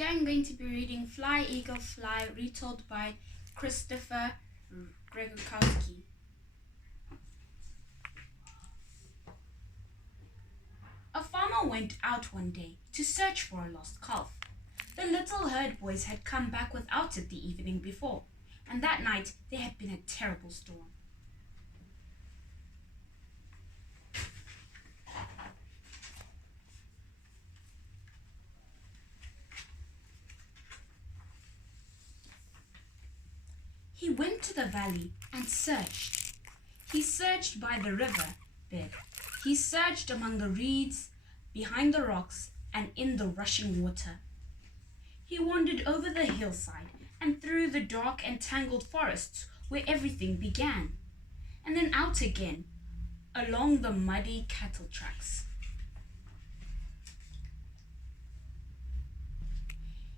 Today I'm going to be reading Fly, Eagle, Fly, retold by Chris Gregorowski. A farmer went out one day to search for a lost calf. The little herd boys had come back without it the evening before, and that night there had been a terrible storm. He went to the valley and searched. He searched by the river bed. He searched among the reeds, behind the rocks, and in the rushing water. He wandered over the hillside and through the dark and tangled forests where everything began, and then out again along the muddy cattle tracks.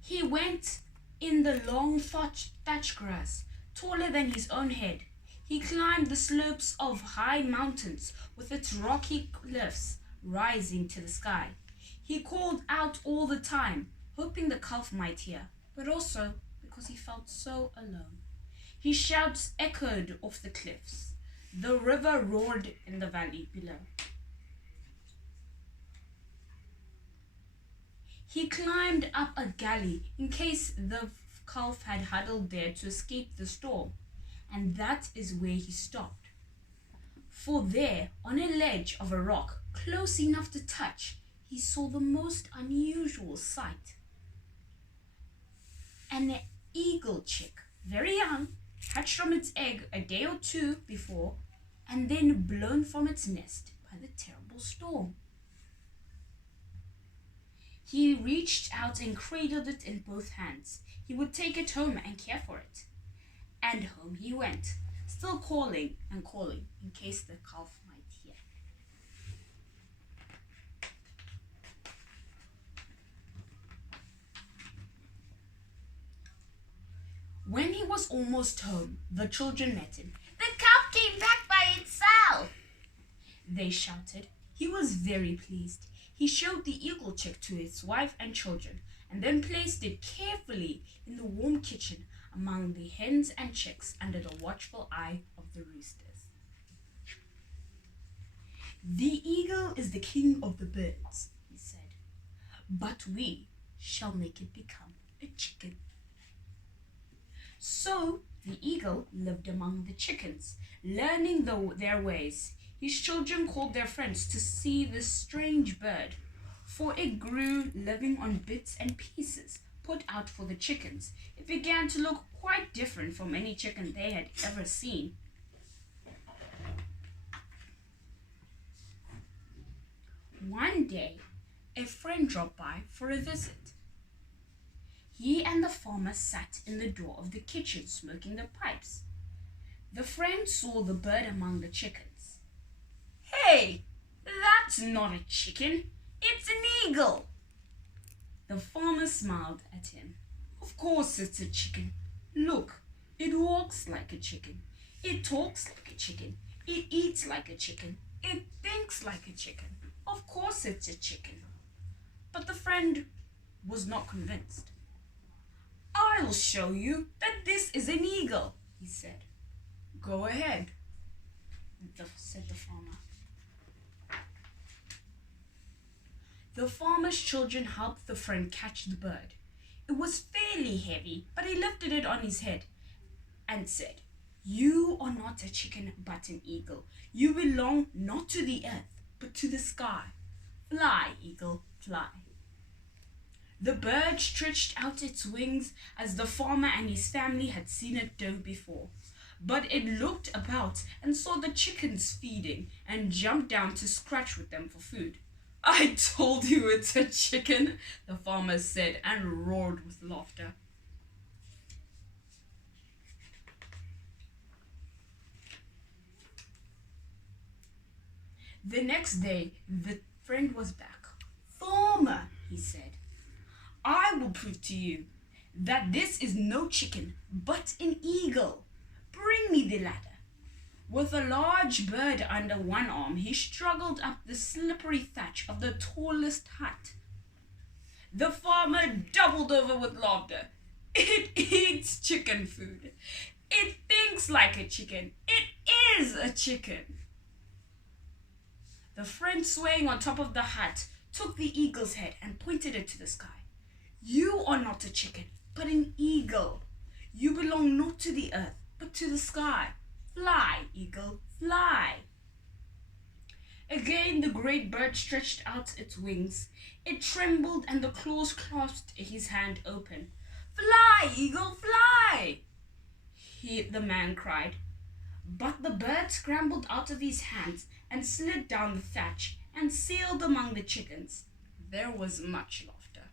He went in the long thatch grass, taller than his own head. He climbed the slopes of high mountains with its rocky cliffs rising to the sky. He called out all the time, hoping the calf might hear, but also because he felt so alone. His shouts echoed off the cliffs. The river roared in the valley below. He climbed up a gully in case the calf had huddled there to escape the storm, and that is where he stopped. For there, on a ledge of a rock, close enough to touch, he saw the most unusual sight. An eagle chick, very young, hatched from its egg a day or two before, and then blown from its nest by the terrible storm. He reached out and cradled it in both hands. He would take it home and care for it. And home he went, still calling and calling in case the calf might hear. When he was almost home, the children met him. "The calf came back by itself!" they shouted. He was very pleased. He showed the eagle chick to his wife and children, and then placed it carefully in the warm kitchen among the hens and chicks under the watchful eye of the roosters. "The eagle is the king of the birds," he said, "but we shall make it become a chicken." So the eagle lived among the chickens, learning their ways. His children called their friends to see this strange bird, for it grew living on bits and pieces put out for the chickens. It began to look quite different from any chicken they had ever seen. One day, a friend dropped by for a visit. He and the farmer sat in the door of the kitchen smoking their pipes. The friend saw the bird among the chickens. "Hey, that's not a chicken, it's an eagle." The farmer smiled at him. "Of course it's a chicken. Look, it walks like a chicken. It talks like a chicken. It eats like a chicken. It thinks like a chicken. Of course it's a chicken." But the friend was not convinced. "I'll show you that this is an eagle," he said. "Go ahead," said the farmer. The farmer's children helped the friend catch the bird. It was fairly heavy, but he lifted it on his head and said, "You are not a chicken, but an eagle. You belong not to the earth, but to the sky. Fly, eagle, fly." The bird stretched out its wings as the farmer and his family had seen it do before. But it looked about and saw the chickens feeding and jumped down to scratch with them for food. "I told you it's a chicken," the farmer said and roared with laughter. The next day, the friend was back. "Farmer," he said, "I will prove to you that this is no chicken, but an eagle. Bring me the ladder." With a large bird under one arm, he struggled up the slippery thatch of the tallest hut. The farmer doubled over with laughter. It eats chicken food. It thinks like a chicken. It is a chicken. The friend swaying on top of the hut took the eagle's head and pointed it to the sky. You are not a chicken, but an eagle. You belong not to the earth, but to the sky. Fly, eagle, fly. Again the great bird stretched out its wings. It trembled and the claws clasped his hand open. Fly, eagle, fly! The man cried. But the bird scrambled out of his hands and slid down the thatch and sailed among the chickens. There was much laughter.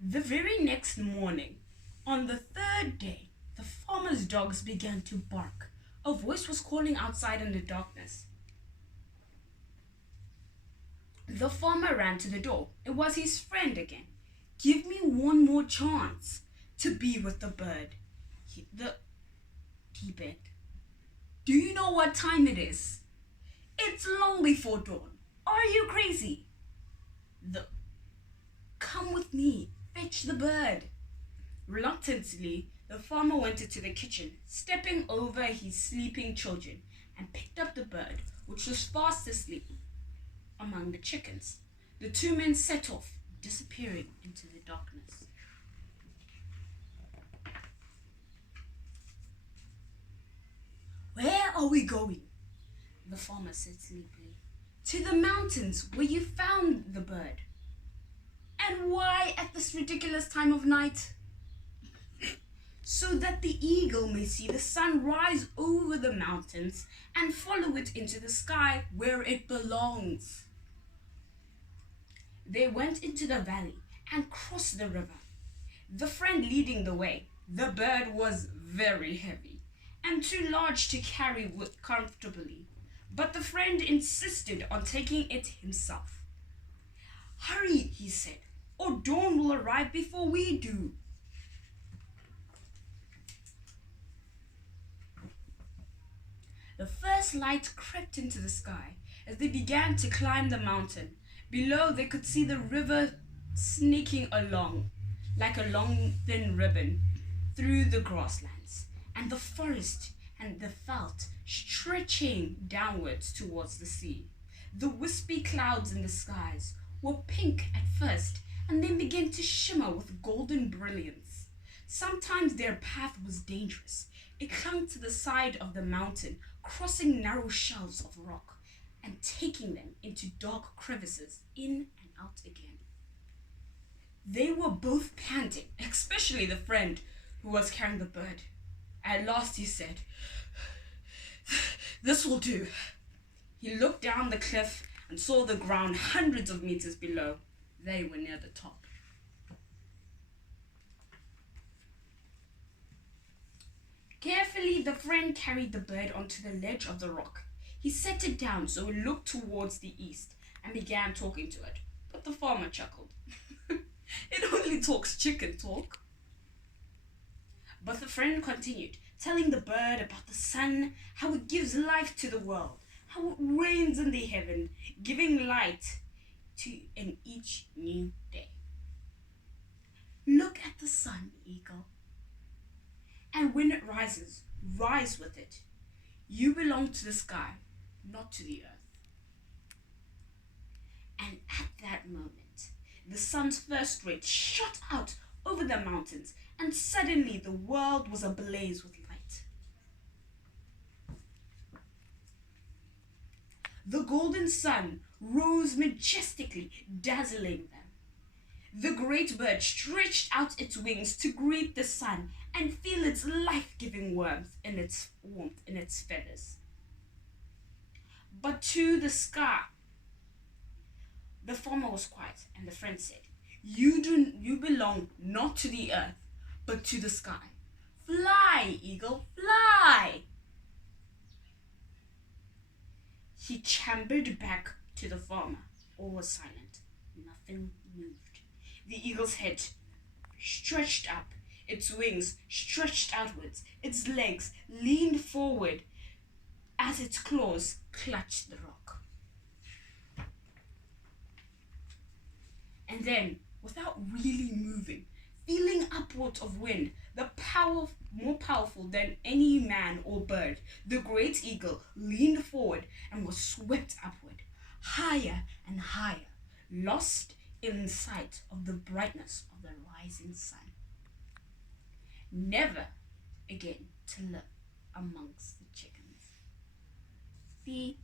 The very next morning, on the third day, the farmer's dogs began to bark. A voice was calling outside in the darkness. The farmer ran to the door. It was his friend again. Give me one more chance to be with the bird, he begged. Do you know what time it is? It's long before dawn. Are you crazy? Come with me. Fetch the bird. Reluctantly, the farmer went into the kitchen, stepping over his sleeping children, and picked up the bird, which was fast asleep among the chickens. The two men set off, disappearing into the darkness. Where are we going? The farmer said sleepily. To the mountains where you found the bird. And why at this ridiculous time of night? So that the eagle may see the sun rise over the mountains and follow it into the sky where it belongs. They went into the valley and crossed the river, the friend leading the way. The bird was very heavy and too large to carry comfortably, but the friend insisted on taking it himself. Hurry, he said, or dawn will arrive before we do. The first light crept into the sky as they began to climb the mountain. Below, they could see the river sneaking along like a long, thin ribbon through the grasslands, and the forest and the veldt stretching downwards towards the sea. The wispy clouds in the skies were pink at first and then began to shimmer with golden brilliance. Sometimes their path was dangerous. It clung to the side of the mountain, crossing narrow shelves of rock and taking them into dark crevices in and out again. They were both panting, especially the friend who was carrying the bird. At last he said, "This will do." He looked down the cliff and saw the ground hundreds of meters below. They were near the top. Carefully, the friend carried the bird onto the ledge of the rock. He set it down so it looked towards the east and began talking to it. But the farmer chuckled. It only talks chicken talk. But the friend continued, telling the bird about the sun, how it gives life to the world, how it rains in the heaven, giving light in each new day. Look at the sun, eagle. And when it rises, rise with it. You belong to the sky, not to the earth. And at that moment, the sun's first rays shot out over the mountains, and suddenly the world was ablaze with light. The golden sun rose majestically, dazzling them. The great bird stretched out its wings to greet the sun and feel its life-giving warmth in its feathers. But to the sky, the farmer was quiet, and the friend said, You belong not to the earth, but to the sky. Fly, eagle, fly! He chambered back to the farmer. All was silent. Nothing moved. The eagle's head stretched up, its wings stretched outwards, its legs leaned forward as its claws clutched the rock. And then, without really moving, feeling upwards of wind, more powerful than any man or bird, the great eagle leaned forward and was swept upward, higher and higher, lost in sight of the brightness of the rising sun. Never again to live amongst the chickens. The